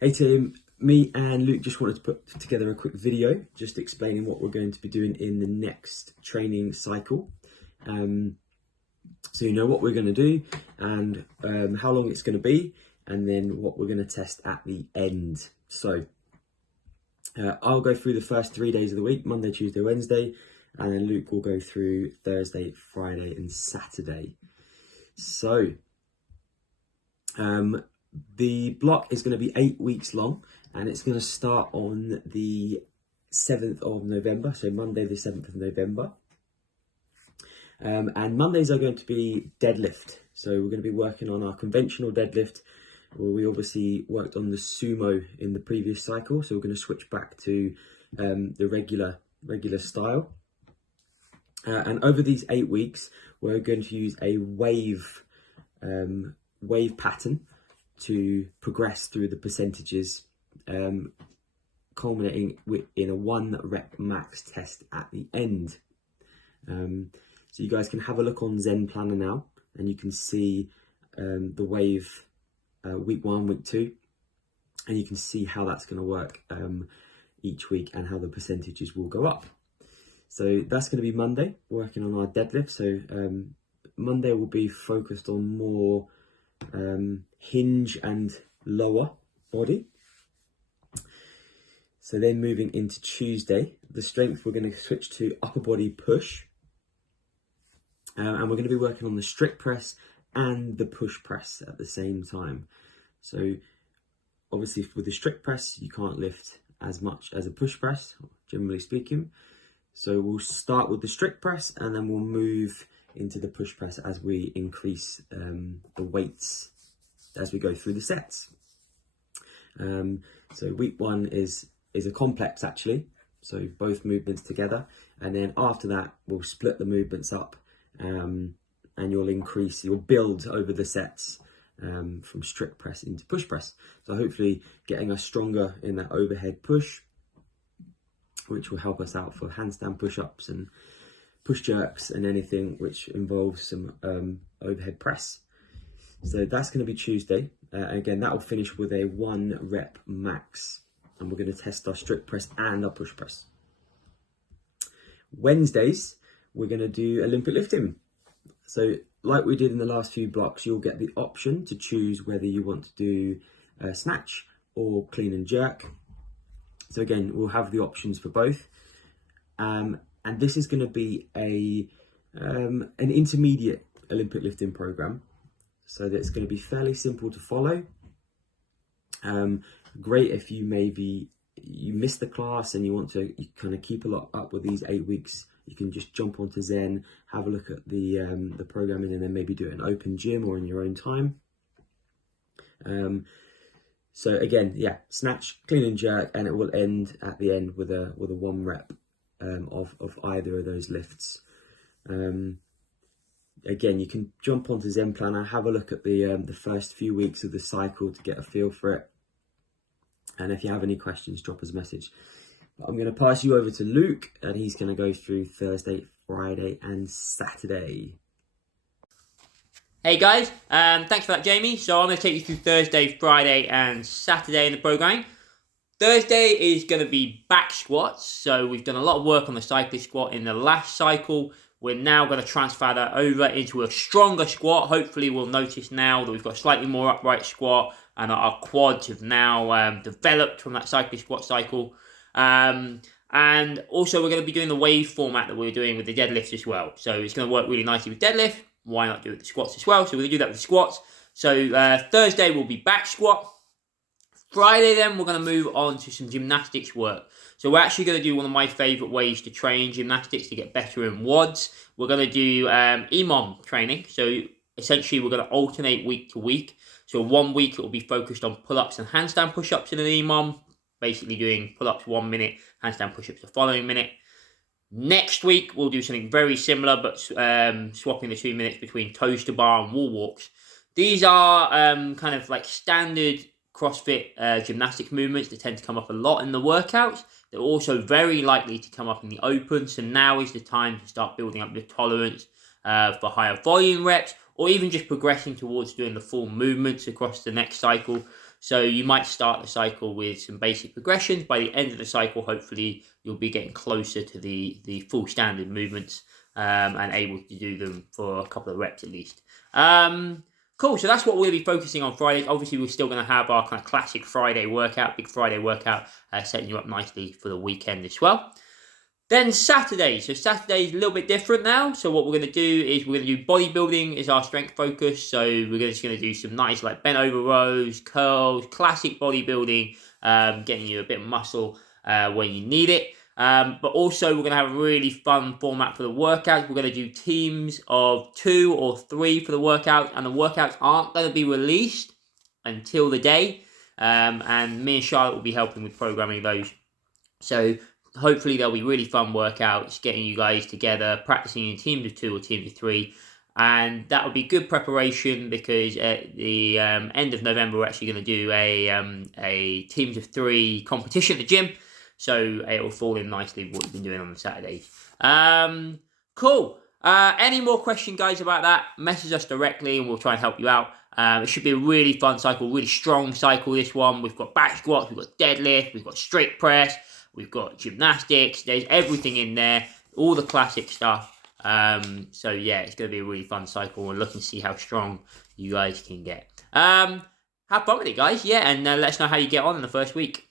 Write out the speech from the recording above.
Hey Tim, me and Luke just wanted to put together a quick video just explaining what we're going to be doing in the next training cycle. So you know what we're going to do and how long it's going to be, and then what we're going to test at the end. So I'll go through the first 3 days of the week, Monday, Tuesday, Wednesday, and then Luke will go through Thursday, Friday and Saturday. So the block is going to be 8 weeks long, and it's going to start on the 7th of November, so Monday the 7th of November. And Mondays are going to be deadlift. So we're going to be working on our conventional deadlift. Well, we obviously worked on the sumo in the previous cycle, so we're going to switch back to the regular style. And over these 8 weeks, we're going to use a wave pattern to progress through the percentages, culminating in a 1 rep max test at the end. So you guys can have a look on Zen Planner now, and you can see the wave week 1, week 2, and you can see how that's going to work each week and how the percentages will go up. So that's going to be Monday, working on our deadlift. So Monday will be focused on more hinge and lower body. So then moving into Tuesday, the strength, we're going to switch to upper body push. And we're going to be working on the strict press and the push press at the same time. So obviously with the strict press, you can't lift as much as a push press, generally speaking. So we'll start with the strict press, and then we'll move into the push press as we increase the weights as we go through the sets. So week 1 is a complex actually, so both movements together, and then after that we'll split the movements up, and you'll build over the sets from strict press into push press. So hopefully getting us stronger in that overhead push, which will help us out for handstand push-ups and push jerks and anything which involves some overhead press. So that's going to be Tuesday. Again, that will finish with a 1 rep max, and we're going to test our strict press and our push press. Wednesdays, we're going to do Olympic lifting. So like we did in the last few blocks, you'll get the option to choose whether you want to do snatch or clean and jerk. So again, we'll have the options for both. And this is going to be an intermediate Olympic lifting program. So that's going to be fairly simple to follow. Great if you missed the class and you want to kind of keep a lot up with these 8 weeks. You can just jump onto Zen, have a look at the programming, and then maybe do it in open gym or in your own time. So again, yeah, snatch, clean and jerk, and it will end at the end with a 1 rep of either of those lifts. Again, you can jump onto Zen Planner, have a look at the first few weeks of the cycle to get a feel for it. And if you have any questions, drop us a message. I'm going to pass you over to Luke, and he's going to go through Thursday, Friday and Saturday. Hey guys, thanks for that, Jamie. So I'm going to take you through Thursday, Friday and Saturday in the programming. Thursday is going to be back squats. So we've done a lot of work on the cyclist squat in the last cycle. We're now going to transfer that over into a stronger squat. Hopefully we'll notice now that we've got a slightly more upright squat, and our quads have now developed from that cyclist squat cycle. And also we're going to be doing the wave format that we were doing with the deadlift as well. So it's going to work really nicely with deadlift. Why not do it with the squats as well? So we're going to do that with the squats. So Thursday will be back squat. Friday then we're going to move on to some gymnastics work. So we're actually going to do one of my favourite ways to train gymnastics to get better in WODs. We're going to do EMOM training. So essentially we're going to alternate week to week. So 1 week it will be focused on pull-ups and handstand push-ups in an EMOM. Basically doing pull-ups 1 minute, handstand push-ups the following minute. Next week, we'll do something very similar, but swapping the 2 minutes between toes to bar and wall walks. These are kind of like standard CrossFit gymnastics movements that tend to come up a lot in the workouts. They're also very likely to come up in the open, so now is the time to start building up your tolerance for higher volume reps, or even just progressing towards doing the full movements across the next cycle. So you might start the cycle with some basic progressions. By the end of the cycle, hopefully you'll be getting closer to the full standard movements and able to do them for a couple of reps at least. Cool, so that's what we'll be focusing on Friday. Obviously, we're still going to have our kind of classic Friday workout, big Friday workout, setting you up nicely for the weekend as well. Then Saturday. So Saturday is a little bit different now. So what we're going to do is we're going to do bodybuilding as our strength focus. So we're just going to do some nice like bent over rows, curls, classic bodybuilding, getting you a bit of muscle when you need it. But also we're going to have a really fun format for the workouts. We're going to do teams of 2 or 3 for the workout, and the workouts aren't going to be released until the day. And me and Charlotte will be helping with programming those. So hopefully there'll be really fun workouts, getting you guys together, practicing in teams of 2 or teams of 3. And that will be good preparation because at the end of November, we're actually going to do a teams of 3 competition at the gym. So it will fall in nicely with what you've been doing on the Saturdays. Cool. Any more questions, guys, about that? Message us directly and we'll try and help you out. It should be a really fun cycle, really strong cycle, this one. We've got back squats, we've got deadlift, we've got straight press, we've got gymnastics. There's everything in there, all the classic stuff. So yeah, it's going to be a really fun cycle. We're looking to see how strong you guys can get. Have fun with it, guys. Yeah, and let us know how you get on in the first week.